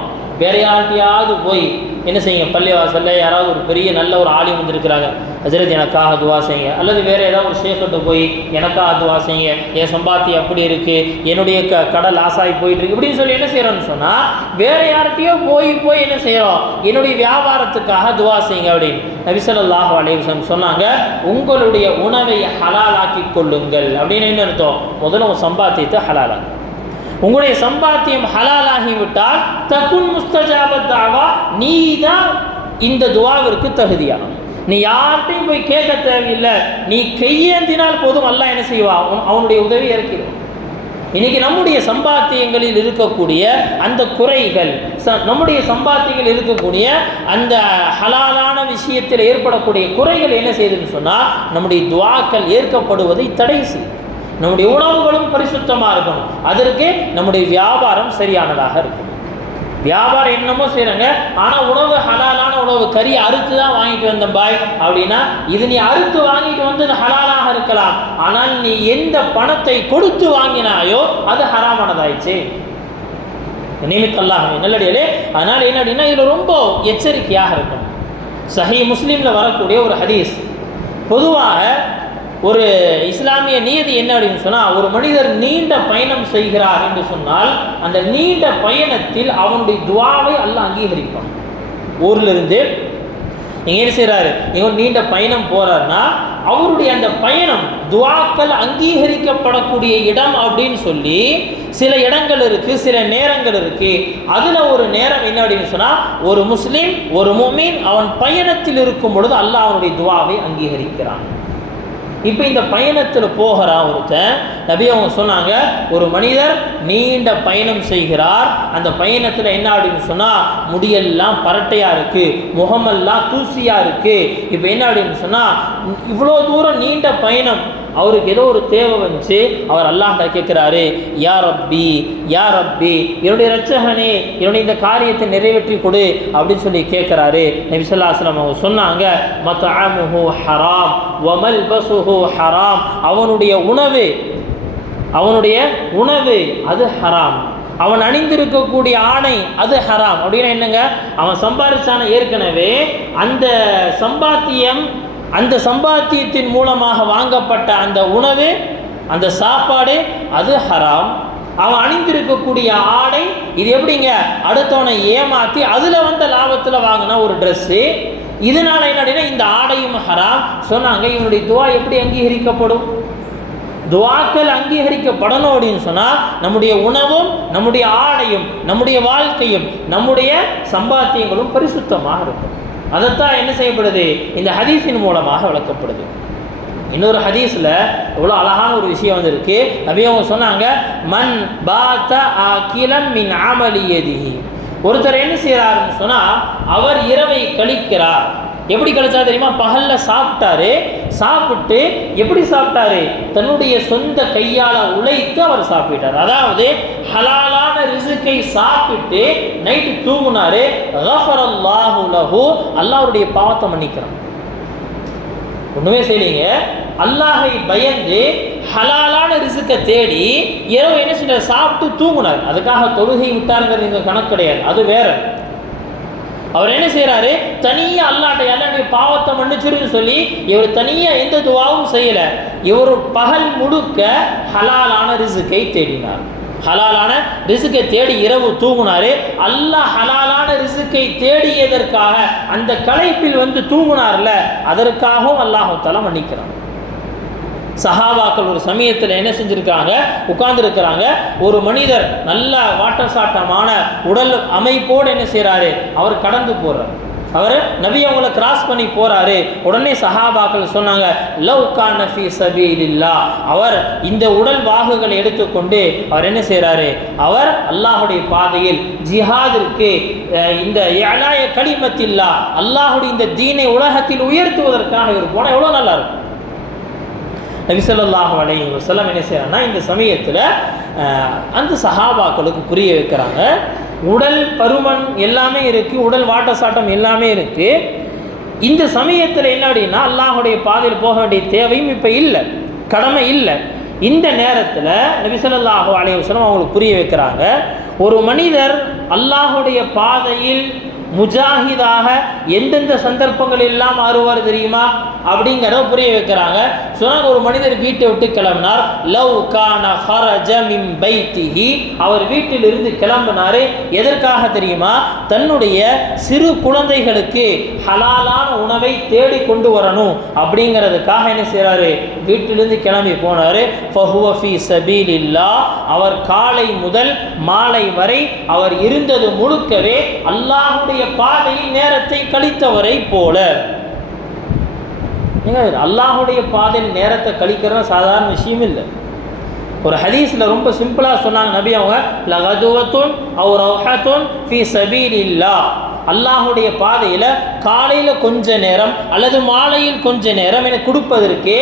வேறு யார்கிட்டையாவது போய் என்ன செய்யுங்க, பள்ளிவாசலில் யாராவது ஒரு பெரிய நல்ல ஒரு ஆலிம் வந்திருக்கிறாங்க, ஹஜ்ரத் எனக்காக துவா செய்யுங்க, அல்லது வேறு ஏதாவது ஒரு ஷேக்கிட்ட போய் எனக்காக துவா செய்யுங்க, என் சம்பாத்தியம் அப்படி இருக்குது, என்னுடைய கடை லாஸ் ஆகி போயிட்டுருக்கு இப்படின்னு சொல்லி என்ன செய்கிறோன்னு சொன்னால், வேறு யார்கிட்டையோ போய் என்ன செய்கிறோம், என்னுடைய வியாபாரத்துக்காக துவா செய்யுங்க அப்படின்னு நபி ஸல்லல்லாஹு அலைஹி வஸல்லம் சொன்னாங்க. உங்களுடைய உணவை ஹலாலாக்கிக் கொள்ளுங்கள் அப்படின்னு என்ன அர்த்தம், முதல்ல உங்கள் சம்பாத்தியத்தை ஹலாலாக்கு. உங்களுடைய சம்பாத்தியம் ஹலாலாகிவிட்டால் தகுன் முஸ்தஜாபத் தஅவா, நீ தான் இந்த துஆவிற்கு தகுதியானவன். நீ யார்கிட்டையும் போய் கேட்க தேவையில்லை, நீ கையேந்தினால் போதும், அல்லாஹ் என்ன செய்வான், அவனுடைய உதவி இறக்கிடுவான். இன்னைக்கு நம்முடைய சம்பாத்தியங்களில் இருக்கக்கூடிய அந்த குறைகள், நம்முடைய சம்பாத்தியங்கள் இருக்கக்கூடிய அந்த ஹலாலான விஷயத்தில் ஏற்படக்கூடிய குறைகள் என்ன செய்யுதுன்னு சொன்னால் நம்முடைய துஆக்கள் ஏற்கப்படுவதை தடை செய்யும். நம்முடைய உணவுகளும் பரிசுத்தமாக இருக்கணும், அதற்கு நம்முடைய வியாபாரம் சரியானதாக இருக்கும். வியாபாரம் என்னமோ செய்கிறாங்க, ஆனால் உணவு ஹலாலான உணவு, கறி அறுத்து தான் வாங்கிட்டு வந்த பாய் அப்படின்னா, இது நீ அறுத்து வாங்கிட்டு வந்து ஹலாலாக இருக்கலாம், ஆனால் நீ எந்த பணத்தை கொடுத்து வாங்கினாயோ அது ஹராமானதாயிடுச்சு. நிமித்தல்லாஹ் நல்லடியாலே. அதனால் என்ன அப்படின்னா இதில் ரொம்ப எச்சரிக்கையாக இருக்கணும். சஹீஹ் முஸ்லீமில் வரக்கூடிய ஒரு ஹதீஸ், பொதுவாக ஒரு இஸ்லாமிய நியதி என்ன அப்படின்னு சொன்னால், ஒரு மனிதர் நீண்ட பயணம் செய்கிறார் என்று சொன்னால் அந்த நீண்ட பயணத்தில் அவனுடைய துஆவை அல்லாஹ் அங்கீகரிப்பான். ஊரில் இருந்து நீங்கள் என்ன செய்கிறாரு, நீங்கள் நீண்ட பயணம் போகிறாருன்னா அவருடைய அந்த பயணம் துஆக்கள் அங்கீகரிக்கப்படக்கூடிய இடம் அப்படின்னு சொல்லி சில இடங்கள் இருக்குது, சில நேரங்கள் இருக்குது. அதில் ஒரு நேரம் என்ன அப்படின்னு சொன்னால், ஒரு முஸ்லீம் ஒரு முஃமின் அவன் பயணத்தில் இருக்கும் பொழுது அல்லாஹ் அவனுடைய துஆவை அங்கீகரிக்கிறான். இப்போ இந்த பயணத்தில் போகிறான் ஒருத்தன், நபி அவங்க சொன்னாங்க, ஒரு மனிதர் நீண்ட பயணம் செய்கிறார், அந்த பயணத்தில் என்ன அப்படின்னு சொன்னால் முடியெல்லாம் பரட்டையாக இருக்குது, முகமெல்லாம் தூசியாக இருக்குது. இப்போ என்ன அப்படின்னு சொன்னால் இவ்வளோ தூரம் நீண்ட பயணம், அவருக்கு ஏதோ ஒரு தேவை வந்துச்சு, அவர் அல்லாஹ்ட்ட கேட்குறாரு, யா ரப்பி யா ரப்பி, என்னுடைய இரட்சகனே என்னுடைய இந்த காரியத்தை நிறைவேற்றி கொடு அப்படின்னு சொல்லி கேட்குறாரு. நபி ஸல்லல்லாஹு அலைஹி வஸல்லம் அவங்க சொன்னாங்க, மத்அமுஹு ஹராம் வ மல்பஸுஹு ஹராம், அவனுடைய உணவு அது ஹராம், அவன் அணிந்திருக்கக்கூடிய ஆடை அது ஹராம். அப்படின்னா என்னங்க, அவன் சம்பாதிச்சான ஏற்கனவே அந்த சம்பாத்தியத்தின் மூலமாக வாங்கப்பட்ட அந்த உணவு, அந்த சாப்பாடு அது ஹராம். அவன் அணிந்திருக்கக்கூடிய ஆடை இது எப்படிங்க, அடுத்தவனை ஏமாற்றி அதில் வந்த லாபத்தில் வாங்கினா ஒரு ட்ரெஸ்ஸு, இதனால என்னன்னா இந்த ஆடையும் ஹராம். சொன்னாங்க, இவனுடைய துஆ எப்படி அங்கீகரிக்கப்படும்? துஆக்கள் அங்கீகரிக்கப்படணும் அப்படின்னு சொன்னால் நம்முடைய உணவும் நம்முடைய ஆடையும் நம்முடைய வாழ்க்கையும் நம்முடைய சம்பாத்தியங்களும் பரிசுத்தமாக இருக்கும். அதைத்தான் என்ன செய்யப்படுது, இந்த ஹதீஸின் மூலமாக விளக்கப்படுது. இன்னொரு ஹதீஸில் எவ்வளோ அழகான ஒரு விஷயம் வந்து இருக்கு. நபி அவங்க சொன்னாங்க, மன் பாத ஆகிலம் மின் அமலியதிஹி, ஒருத்தர் என்ன செய்கிறாருன்னு சொன்னால் அவர் இரவை கழிக்கிறார். எப்படி கழிச்சா தெரியுமா, பகலில் சாப்பிட்டாரு, சாப்பிட்டு எப்படி சாப்பிட்டாரு, தன்னுடைய சொந்த கையால் உழைத்து அவர் சாப்பிட்டார். அதாவது ஹலாலான ரிஸ்கை சாப்பிட்டு நைட்டு தூங்குனாரு, கஃபரல்லாஹு லஹு, அல்லாஹ் அவருடைய பாவத்தை மன்னிக்கிறான். ஒன்றுமே செய்யலைங்க, அல்லாஹை பயந்து ஹலாலான ரிஸ்கை தேடி இரவு என்ன செய்ய சாப்பிட்டு தூங்குனார். அதுக்காக தொழுகை விட்டாருங்கிறது இங்கே கணக்கு கிடையாது, அது வேற. அவர் என்ன செய்கிறாரு, தனியாக அல்லாஹ்வுடைய பாவத்தை மன்னிச்சிருன்னு சொல்லி இவர் தனியாக எந்த துவாவும் செய்யலை. இவர் பகல் முழுக்க ஹலாலான ரிஸ்கை தேடினார், ஹலாலான ரிஸ்கை தேடி இரவு தூங்குனாரு. அல்லாஹ் ஹலாலான ரிஸ்கை தேடியதற்காக அந்த களைப்பில் வந்து தூங்குனார்ல, அதற்காகவும் அல்லாஹ் தஆலா மன்னிக்கிறான். சஹாபாக்கள் ஒரு சமயத்தில் என்ன செஞ்சுருக்காங்க, உட்கார்ந்துருக்கிறாங்க. ஒரு மனிதர் நல்ல வாட்டசாட்டமான உடல் அமைப்போடு என்ன செய்கிறாரு, அவர் கடந்து போகிறார். அவர் நபி அவங்கள கிராஸ் பண்ணி போகிறாரு. உடனே சஹாபாக்கள் சொன்னாங்க, லவ் கான ஃபீ சபீலில்லாஹ், அவர் இந்த உடல் வாகுகளை எடுத்துக்கொண்டு அவர் என்ன செய்கிறாரு, அவர் அல்லாஹுடைய பாதையில் ஜிஹாதிற்கு, இந்த இலாய கலிமத்தில்லா, அல்லாஹுடைய இந்த தீனை உலகத்தில் உயர்த்துவதற்காக இவர் போனால் எவ்வளோ நல்லா இருக்கும். நபி ஸல்லல்லாஹு அலைஹி வஸல்லம் என்ன செய்யறாங்கன்னா, இந்த சமயத்தில் அந்த சஹாபாக்களுக்கு புரிய வைக்கிறாங்க, உடல் பருமன் எல்லாமே இருக்குது, உடல் வாட்டசாட்டம் எல்லாமே இருக்குது. இந்த சமயத்தில் என்ன அப்படின்னா அல்லாஹுடைய பாதையில் போக வேண்டிய தேவையும் இப்போ இல்லை, கடமை இல்லை. இந்த நேரத்தில் நபி ஸல்லல்லாஹு அலைஹி வஸல்லம் அவங்களுக்கு புரிய வைக்கிறாங்க, ஒரு மனிதர் அல்லாஹுடைய பாதையில் முஜாஹிதாக எந்தெந்த சந்தர்ப்பங்கள் எல்லாம் மாறுவார் தெரியுமா அப்படிங்கிறத புரிய வைக்கிறாங்க. சொன்னாங்க, ஒரு மனிதர் வீட்டை விட்டு கிளம்பினார், லவ் கான ஹரஜ மின் பைத்திஹி, அவர் வீட்டிலிருந்து கிளம்பினார். எதற்காக தெரியுமா, தன்னுடைய சிறு குழந்தைகளுக்கு ஹலாலான உணவை தேடி கொண்டு வரணும் அப்படிங்கிறதுக்காக என்ன செய்கிறாரு, வீட்டிலிருந்து கிளம்பி போனார். ஃபஹுவ ஃபீ சபீலில்லாஹ், அவர் காலை முதல் மாலை வரை அவர் இருந்தது முழுக்கவே அல்லாஹுடைய பாதையில் நேரத்தை கழித்தவரை போல. அல்லாஹுடைய பாதையில் நேரத்தை கழிக்கிறது சாதாரண விஷயம் இல்லை. ஒரு ஹதீஸில் ரொம்ப சிம்பிளாக சொன்னாங்க நபி அவங்க, லகதுவத்துன் அவ் ரௌஹத்துன் ஃபீ சபீலில்லாஹ், அல்லாஹுடைய பாதையில் காலையில் கொஞ்ச நேரம் அல்லது மாலையில் கொஞ்ச நேரம் எனக்கு கொடுப்பதற்கு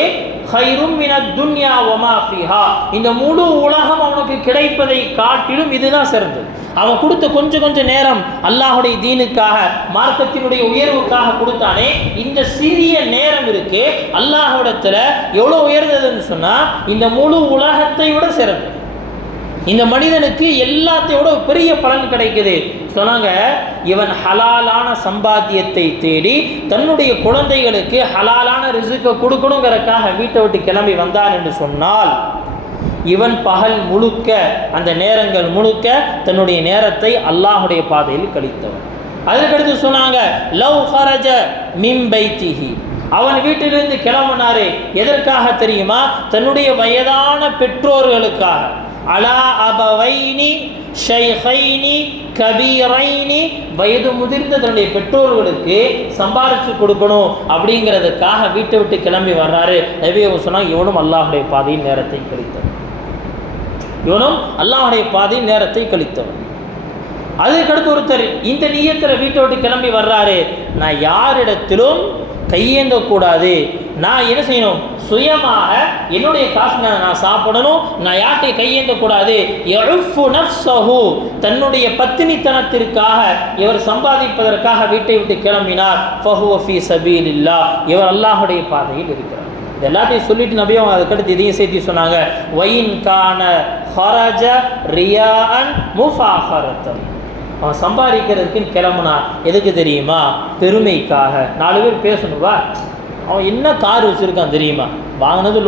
ஹைரும் மினத் துன்யா வமா ஃபீஹா, இந்த முழு உலகம் அவனுக்கு கிடைப்பதை காட்டிலும் இதுதான் சிறந்தது. அவன் கொடுத்த கொஞ்ச நேரம் அல்லாஹுடைய தீனுக்காக, மார்க்கத்தினுடைய உயர்வுக்காக கொடுத்தானே, இந்த சிறிய நேரம் இருக்கு அல்லாஹ்விடத்தில் எவ்வளோ உயர்ந்ததுன்னு சொன்னால் இந்த முழு உலகத்தை விட சிறந்தது. இந்த மனிதனுக்கு எல்லாத்தையோட பெரிய பலன் கிடைக்குது. சொன்னாங்க, இவன் ஹலாலான சம்பாத்தியத்தை தேடி தன்னுடைய குழந்தைகளுக்கு ஹலாலான ரிசுக்கை கொடுக்கணுங்கிறதுக்காக வீட்டை விட்டு கிளம்பி வந்தான் என்று சொன்னால், இவன் பகல் முழுக்க, அந்த நேரங்கள் முழுக்க தன்னுடைய நேரத்தை அல்லாஹுடைய பாதையில் கழித்தவன். அதுக்கடுத்து சொன்னாங்க, லவ் ஹரஜ மின் பைத்திஹி, அவன் வீட்டிலிருந்து கிளம்பினாரு. எதற்காக தெரியுமா? தன்னுடைய வயதான பெற்றோர்களுக்காக. அலா அபவைனி ஷைஹைனி கபீரைனி, வயது முதிர்ந்த தன்னுடைய பெற்றோர்களுக்கு சம்பாரிச்சு கொடுக்கணும் அப்படிங்கிறதுக்காக வீட்டை விட்டு கிளம்பி வர்றாரு. நபி சொன்னாங்க, இவனும் அல்லாஹுடைய பாதையில் நேரத்தை கழித்தவன். இவனும் அல்லாஹுடைய பாதையில் நேரத்தை கழித்தவன். அதுக்கடுத்து ஒருத்தர் இந்த நியத்தில் வீட்டை விட்டு கிளம்பி வர்றாரு, நான் யாரிடத்திலும் கையேந்தக்கூடாது, நான் என்ன செய்யணும், சுயமாக என்னுடைய காசு நான் சாப்பிடணும், நான் யார்கிட்டையும் கையேந்தக்கூடாது. யஃபு நஃப்ஸஹு, தன்னுடைய பத்தினித்தனத்திற்காக இவர் சம்பாதிப்பதற்காக வீட்டை விட்டு கிளம்பினார். ஃபஹுவ ஃபீ சபீலில்லாஹ், இவர் அல்லாஹுடைய பாதையில் இருக்கிறார். இது எல்லாத்தையும் சொல்லிட்டு நபி அவங்க அதுக்கடுத்து இதையும் சேர்த்து சொன்னாங்க, வயின் கான ஹரஜ ரியாஅன் முஃபாஹரத்தன், அவன் சம்பாதிக்கிறதுக்குன்னு கிளம்புனா எதுக்கு தெரியுமா? பெருமைக்காக. 4 பேர் பேசணுவா, அவன் என்ன கார் வச்சுருக்கான் தெரியுமா? வாங்கினது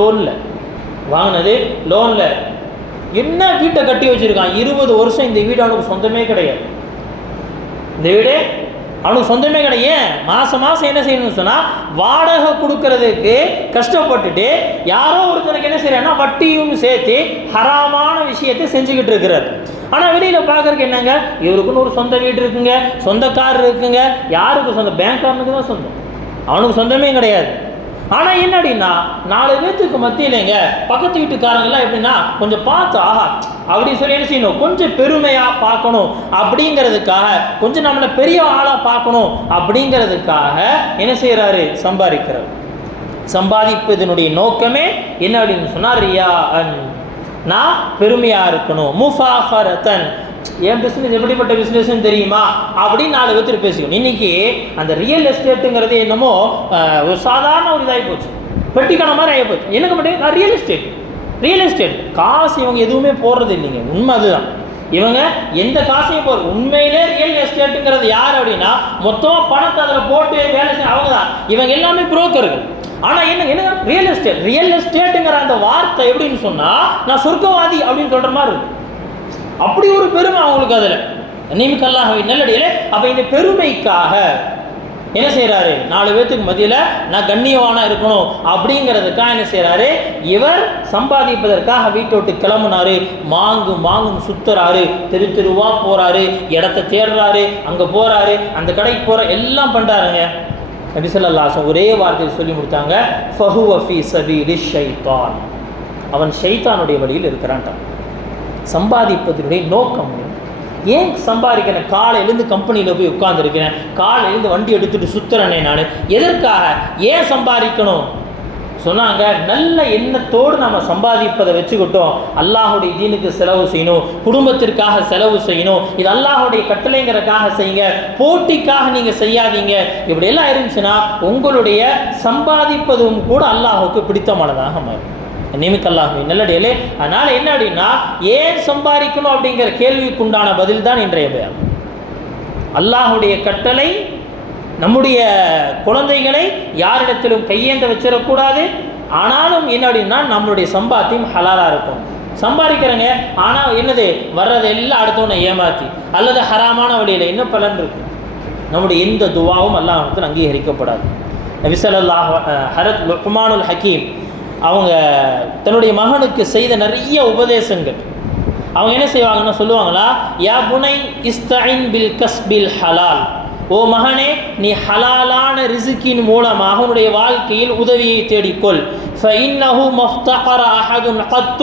லோனில். என்ன வீட்டை கட்டி வச்சுருக்கான்? 20 வருஷம் இந்த வீடு அவனுக்கு சொந்தமே கிடையாது. இந்த வீடு அவனுக்கு சொந்தமே கிடையாது. ஏன்? மாதம் என்ன செய்யணும்னு சொன்னால், வாடகை கொடுக்கறதுக்கு கஷ்டப்பட்டுட்டு யாரோ ஒருத்தனுக்கு என்ன செய்யறான்னா வட்டியும் சேர்த்து ஹராமான விஷயத்தை செஞ்சுக்கிட்டு இருக்கிறார். ஆனால் வெளியில் பார்க்குறதுக்கு என்னங்க, இவருக்குன்னு ஒரு சொந்த வீடு இருக்குங்க, சொந்த கார் இருக்குங்க. யாருக்கு சொந்தம்? பேங்க்காரனுக்கு தான் சொந்தம், அவனுக்கு சொந்தமே கிடையாது. ஆனால் என்ன அப்படின்னா, 4 பேர்த்துக்கு மத்தியிலங்க பக்கத்து வீட்டுக்காரங்கெல்லாம் எப்படின்னா கொஞ்சம் பார்த்து ஆஹா அப்படின்னு சொல்லி என்ன செய்யணும், கொஞ்சம் பெருமையாக பார்க்கணும் அப்படிங்கிறதுக்காக, கொஞ்சம் நம்மளை பெரிய ஆளாக பார்க்கணும் அப்படிங்கிறதுக்காக என்ன செய்கிறாரு? சம்பாதிக்கிறார். சம்பாதிப்பதனுடைய நோக்கமே என்ன அப்படின்னு சொன்னால், ரியா அன், நான் பெருமையாக இருக்கணும். முஃபாஹரத்தன், என் பிஸ்னஸ் எப்படிப்பட்ட பிஸ்னஸ்ன்னு தெரியுமா அப்படின்னு 4 பேர்த்து பேசிக்கணும். இன்றைக்கி அந்த ரியல் எஸ்டேட்டுங்கிறது என்னமோ ஒரு சாதாரண ஒரு இதாகி போச்சு, பெட்டிக்கான மாதிரி ஆகி போச்சு. எனக்கு மட்டும் நான் ரியல் எஸ்டேட் காசு இவங்க எதுவுமே போடுறது இல்லைங்க. உண்மை அதுதான். இவங்க எந்த காசையும் போடுறது உண்மையிலே ரியல் எஸ்டேட்டுங்கிறது யார் அப்படின்னா, மொத்தமாக பணத்தை அதில் போட்டு வேலை செய்ய அவங்க தான். இவங்க எல்லாமே புரோக்கர்கள். ஆனால் என்ன ரியல் எஸ்டேட்டுங்கிற அந்த வார்த்தை எப்படின்னு சொன்னால், நான் சொர்க்கவாதி அப்படின்னு சொல்கிற மாதிரி இருக்கு. அப்படி ஒரு பெருமை அவங்களுக்கு அதில். நிமிக்கல்லாஹ் நல்லடியிலே. அப்போ இந்த பெருமைக்காக என்ன செய்கிறாரு? 4 பேர்த்துக்கு மத்தியில் நான் கண்ணியவானா இருக்கணும் அப்படிங்கிறதுக்காக என்ன செய்கிறாரு? இவர் சம்பாதிப்பதற்காக வீட்டை விட்டு கிளம்புனாரு. மாங்கும் சுத்துறாரு, தெருவா போகிறாரு, இடத்த தேடுறாரு, அங்கே போகிறாரு, அந்த கடைக்கு போகிற எல்லாம் பண்ணுறாருங்க. நபி ஸல்லல்லாஹு அலைஹி ஒரே வார்த்தையில் சொல்லி முடித்தாங்க, ஃபஹுவ ஃபீ சபீலி ஷைத்தான், அவன் ஷைத்தானுடைய வழியில் இருக்கிறான்ட்டான். சம்பாதிப்பதனுடைய நோக்கம் ஏன் சம்பாதிக்கிறேன்? காலையிலேருந்து கம்பெனியில் போய் உட்காந்துருக்கிறேன், காலையிலேருந்து வண்டி எடுத்துகிட்டு சுற்றுறேனே நான், எதற்காக? ஏன் சம்பாதிக்கணும் சொன்னாங்க? நல்ல எண்ணத்தோடு நம்ம சம்பாதிப்பதை வச்சுக்கிட்டோம். அல்லாஹுடைய தீனுக்கு செலவு செய்யணும், குடும்பத்திற்காக செலவு செய்யணும், இது அல்லாஹுடைய கட்டளைங்கிறதுக்காக செய்யுங்க, போட்டிக்காக நீங்கள் செய்யாதீங்க. இப்படியெல்லாம் இருந்துச்சுன்னா உங்களுடைய சம்பாதிப்பதும் கூட அல்லாஹுக்கு பிடித்தமானதாக மாறும். நிமிக்கல்லாஹ் நல்லடியிலே. அதனால் என்ன அப்படின்னா, ஏன் சம்பாதிக்கணும் அப்படிங்கிற கேள்விக்குண்டான பதில் தான் இன்றைய பயான். அல்லாஹுடைய கட்டளை, நம்முடைய குழந்தைகளை யாரிடத்திலும் கையேந்த வச்சிடக்கூடாது. ஆனாலும் என்ன அப்படின்னா, நம்மளுடைய சம்பாத்தியம் ஹலாலாக இருக்கும். சம்பாதிக்கிறேங்க, ஆனால் என்னது வர்றது எல்லாம் அடுத்தவனை ஏமாற்றி அல்லது ஹராமான வழியில் என்ன பலன் இருக்கு? நம்முடைய எந்த துவாவும் அல்லாஹ்விடத்தில் அங்கீகரிக்கப்படாது. நபி ஸல்லல்லாஹு ஹரத் லுக்மானுல் ஹக்கீம் அவங்க தன்னுடைய மகனுக்கு செய்த நிறைய உபதேசங்கள். அவங்க என்ன செய்வாங்கன்னா சொல்லுவாங்களா, யா புனை இஸ்தஇன் பில் கஸ்பில் ஹலால், ஓ மகனே, நீ ஹலாலான ரிசுக்கின் மூலமாக உன்னுடைய வாழ்க்கையில் உதவியை தேடிக்கொள். فإنه مفتقر أحد قط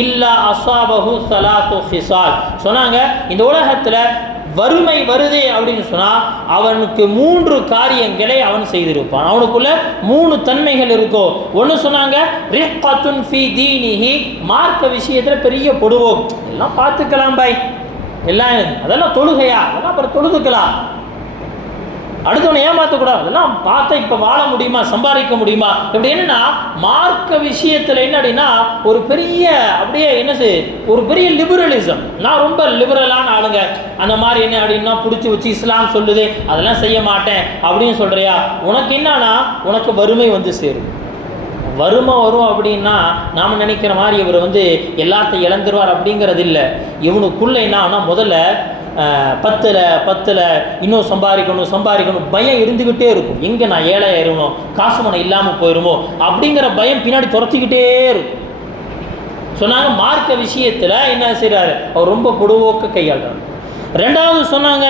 إلا أصابه ثلاث خصال. சொன்னாங்க, இந்த உலகத்தில் வறுமை வருதே அப்படின்னு சொன்னால் அவனுக்கு 3 காரியங்களை அவன் செய்திருப்பான். அவனுக்குள்ள 3 தன்மைகள் இருக்கும். ஒன்று சொன்னாங்க, ரிஃபத்துன் ஃபி தீனிஹி, மார்க்க விஷயத்தில் பெரிய பொடுவோம், எல்லாம் பார்த்துக்கலாம் பாய், எல்லாம் அதெல்லாம் தொழுகையா, அதெல்லாம் அப்புறம் தொழுதுக்கலாம், அடுத்தவனை ஏமாற்றக்கூடாது, அதெல்லாம் பார்த்தா இப்போ வாழ முடியுமா, சம்பாதிக்க முடியுமா, இப்படி என்னன்னா மார்க்க விஷயத்தில் என்ன அப்படின்னா ஒரு பெரிய அப்படியே ஒரு பெரிய லிபரலிசம். நான் ரொம்ப லிபரலான ஆளுங்க, அந்த மாதிரி என்ன அப்படின்னா பிடிச்சி வச்சு இஸ்லாம் சொல்லுது, அதெல்லாம் செய்ய மாட்டேன் அப்படின்னு சொல்கிறியா, உனக்கு என்னன்னா உனக்கு வறுமை வந்து சேரும். வறுமை வரும் அப்படின்னா நாம் நினைக்கிற மாதிரி இவர் எல்லாத்தையும் இழந்துருவார் அப்படிங்கிறது இல்லை. இவனுக்குள்ள என்ன ஆனால் முதல்ல 10 இன்னும் சம்பாதிக்கணும் பயம் இருந்துக்கிட்டே இருக்கும். எங்கே நான் ஏழை ஆயிரணும், காசு பணம் இல்லாமல் போயிடுமோ அப்படிங்கிற பயம் பின்னாடி துரத்திக்கிட்டே இருக்கும். சொன்னாங்க, மார்க்க விஷயத்தில் என்ன செய்கிறாரு, அவர் ரொம்ப பொடுவோக்க கையாளுறாரு. ரெண்டாவது சொன்னாங்க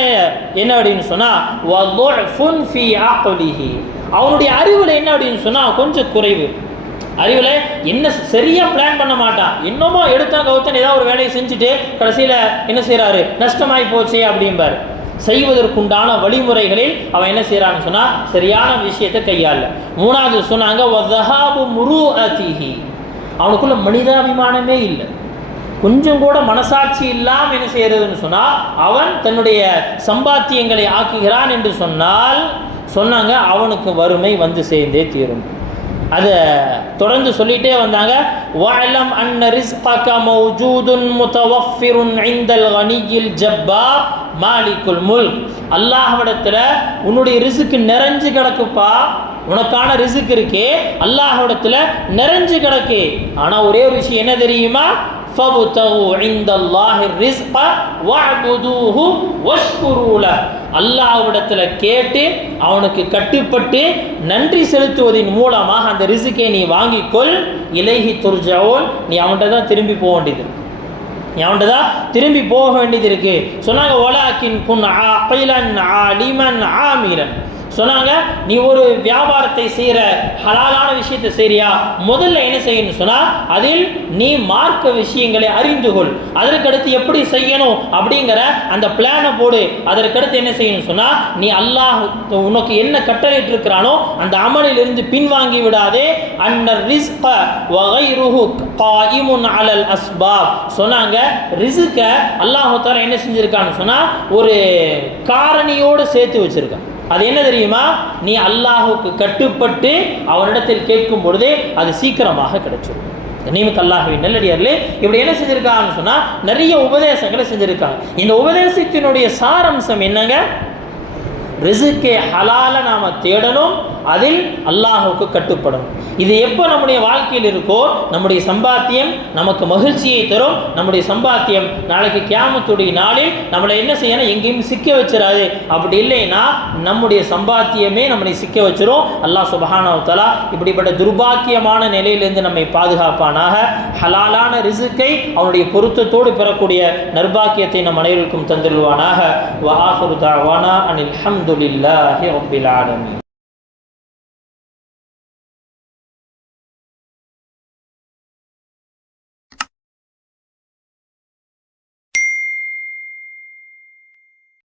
என்ன அப்படின்னு சொன்னால், அவனுடைய அறிவில் என்ன அப்படின்னு சொன்னால் கொஞ்சம் குறைவு. அறிவில் என்ன சரியாக பிளான் பண்ண மாட்டான், என்னமோ எடுத்தா கவுத்தன் ஏதாவது ஒரு வேலையை செஞ்சுட்டு கடைசியில் என்ன செய்கிறாரு, நஷ்டமாகி போச்சே அப்படிம்பார். செய்வதற்குண்டான வழிமுறைகளில் அவன் என்ன செய்கிறான்னு சொன்னால் சரியான விஷயத்தை கையாள. மூணாவது சொன்னாங்க, அவனுக்குள்ள மனிதாபிமானமே இல்லை, கொஞ்சம் கூட மனசாட்சி இல்லாமல் என்ன செய்யறதுன்னு சொன்னால் அவன் தன்னுடைய சம்பாத்தியங்களை ஆக்குகிறான் என்று சொன்னாங்க அவனுக்கு வறுமை வந்து சேர்ந்தே தீரும். அதை தொடர்ந்து சொல்லிட்டே வந்தாங்க, வஅலம் அன்ன ரிஸ்கக மௌஜூதுன் முதவஃபிருன் இன்தல் கனியில் ஜப்பார் மாலிகுல் முல்க். அல்லாஹ்விடத்தில் உன்னுடைய ரிஸ்க் நிறைஞ்சு கிடக்குப்பா, உனக்கான ரிஸ்க் இருக்கே அல்லாஹ்விடத்தில் நிறைஞ்சு கிடக்கு. ஆனால் ஒரே ஒரு விஷயம் என்ன தெரியுமா, فَابْتَغُوا عِنْدَ اللَّهِ الرِّزْقَ وَاعْبُدُوهُ وَاشْكُرُوا لَهُ. அல்லாஹ்விடத்தில் கேட்டு அவனுக்கு கட்டுப்பட்டு நன்றி செலுத்துவதன் மூலமாக அந்த ரிஸ்கை நீ வாங்கிக்கொள். இலைஹி துர்ஜஊன், நீ அவன்கிட்ட தான் திரும்பி போக வேண்டியது இருக்கு. சொன்னாங்க, வலாக்கின் குன் ஆகிலன் ஆலிமன் ஆமிரன். சொன்னாங்க, நீ ஒரு வியாபாரத்தை செய்கிற, ஹலாலான விஷயத்தை செய்கிறியா, முதல்ல என்ன செய்யணும்னு சொன்னால் அதில் நீ மார்க்க விஷயங்களை அறிந்து கொள். அதற்கடுத்து எப்படி செய்யணும் அப்படிங்கிற அந்த பிளானை போடு. அதற்கடுத்து என்ன செய்யணும்னு சொன்னால் நீ அல்லாஹ் உனக்கு என்ன கட்டளையிட்டு இருக்கிறானோ அந்த அமலில் இருந்து பின்வாங்கி விடாதே. அன்னர் ரிஸ்க வகைருஹு காயிமுன் அலல் அஸ்பாப். சொன்னாங்க, ரிஸ்க அல்லாஹ் தஆலா என்ன செஞ்சிருக்கான்னு சொன்னால் ஒரு காரணியோடு சேர்த்து வச்சிருக்கான். அது என்ன தெரியுமா, நீ அல்லாஹுக்கு கட்டுப்பட்டு அவனிடத்தில் கேட்கும் பொழுதே அது சீக்கிரமாக கிடைச்சிடும். நீமுக்கு அல்லாஹ்வின் நல்லடியார்களே, இப்படி என்ன செஞ்சிருக்காங்கன்னு சொன்னால் நிறைய உபதேசங்களை செஞ்சுருக்காங்க. இந்த உபதேசத்தினுடைய சாரம்சம் என்னங்க, ரிஸ்கே ஹலால நாம் தேடணும், அதில் அல்லாஹுக்கு கட்டுப்படணும். இது எப்போ நம்முடைய வாழ்க்கையில் இருக்கோ நம்முடைய சம்பாத்தியம் நமக்கு மகிழ்ச்சியை தரும். நம்முடைய சம்பாத்தியம் நாளைக்கு கியாமத்துடைய நாளில் நம்மளை என்ன செய்யணும், எங்கேயும் சிக்க வச்சிடாது. அப்படி இல்லைன்னா நம்முடைய சம்பாத்தியமே நம்மளை சிக்க வச்சிரும். அல்லாஹ் சுப்ஹானஹு வ தஆலா இப்படிப்பட்ட துர்பாக்கியமான நிலையிலிருந்து நம்மை பாதுகாப்பானாக. ஹலாலான ரிஸ்கை அவனுடைய பொருத்தத்தோடு பெறக்கூடிய நற்பாக்கியத்தை நம் அனைவருக்கும் தந்துள்வானாக. வ ஆகிரு தஅவானா அனில் ஹம்துலில்லாஹி ரப்பில் ஆலமீன்.